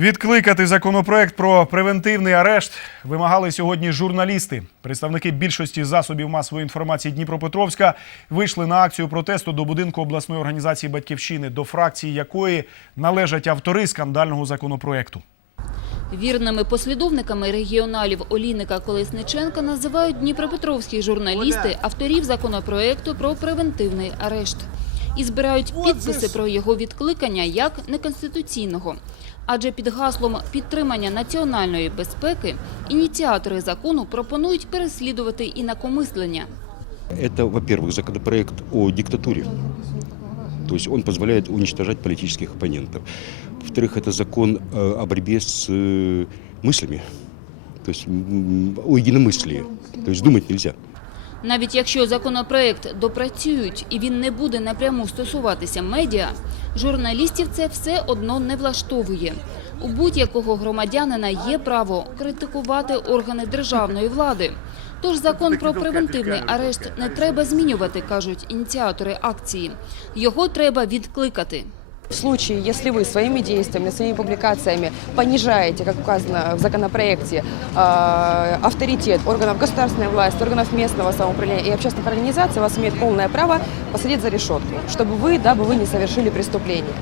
Відкликати законопроект про превентивний арешт вимагали сьогодні журналісти. Представники більшості засобів масової інформації Дніпропетровська вийшли на акцію протесту до будинку обласної організації Батьківщини, до фракції якої належать автори скандального законопроекту. Вірними послідовниками регіоналів Олійника Колесниченка називають дніпропетровські журналісти авторів законопроекту про превентивний арешт і збирають підписи про його відкликання як неконституційного. Адже під гаслом підтримання національної безпеки ініціатори закону пропонують переслідувати інакомислення. Это, во-первых, законопроект о диктатуре. То есть он позволяет уничтожать политических оппонентов. Во-вторых, это закон э, о борьбе с э, мыслями. То есть м, о единомыслии. То есть думать нельзя. Навіть якщо законопроект допрацюють і він не буде напряму стосуватися медіа, журналістів це все одно не влаштовує. У будь-якого громадянина є право критикувати органи державної влади. Тож закон про превентивний арешт не треба змінювати, кажуть ініціатори акції. Його треба відкликати. В случае, если вы своими действиями, своими публикациями понижаете, как указано в законопроекте, э, авторитет органов государственной власти, органов местного самоуправления и общественных организаций, у вас имеет полное право посадить за решетку, чтобы вы, дабы вы не совершили преступление.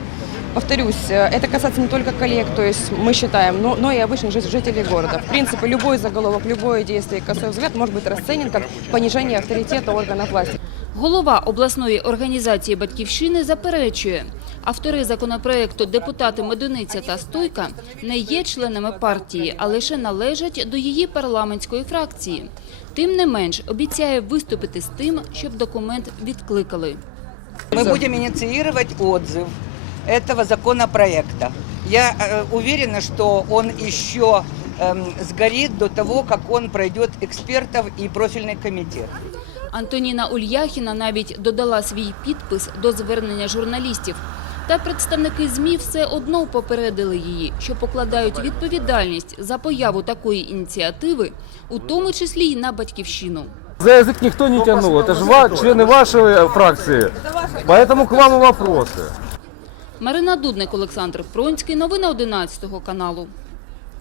Повторюсь, э, это касается не только коллег, то есть мы считаем, но, но и обычных жи- жителей города. В принципе, любой заголовок, любое действие, косой взгляд может быть расценен как понижение авторитета органов власти. Голова обласної організації «Батьківщини» заперечує, автори законопроекту депутати Медуниця та Стойка не є членами партії, а лише належать до її парламентської фракції. Тим не менш, обіцяє виступити з тим, щоб документ відкликали. Мы будем инициировать отзыв этого законопроекта. Я э, уверена, что он еще эм, сгорит до того, как он пройдет экспертов и профильный комитет. Антоніна Ульяхіна навіть додала свій підпис до звернення журналістів. Та представники ЗМІ все одно попередили її, що покладають відповідальність за появу такої ініціативи, у тому числі й на батьківщину. За язык никто не тянул. Это же ва- члены вашей э, фракции. Поэтому к вам и вопросы. Марина Дудник, Олександр Пронський. Новини 11 каналу.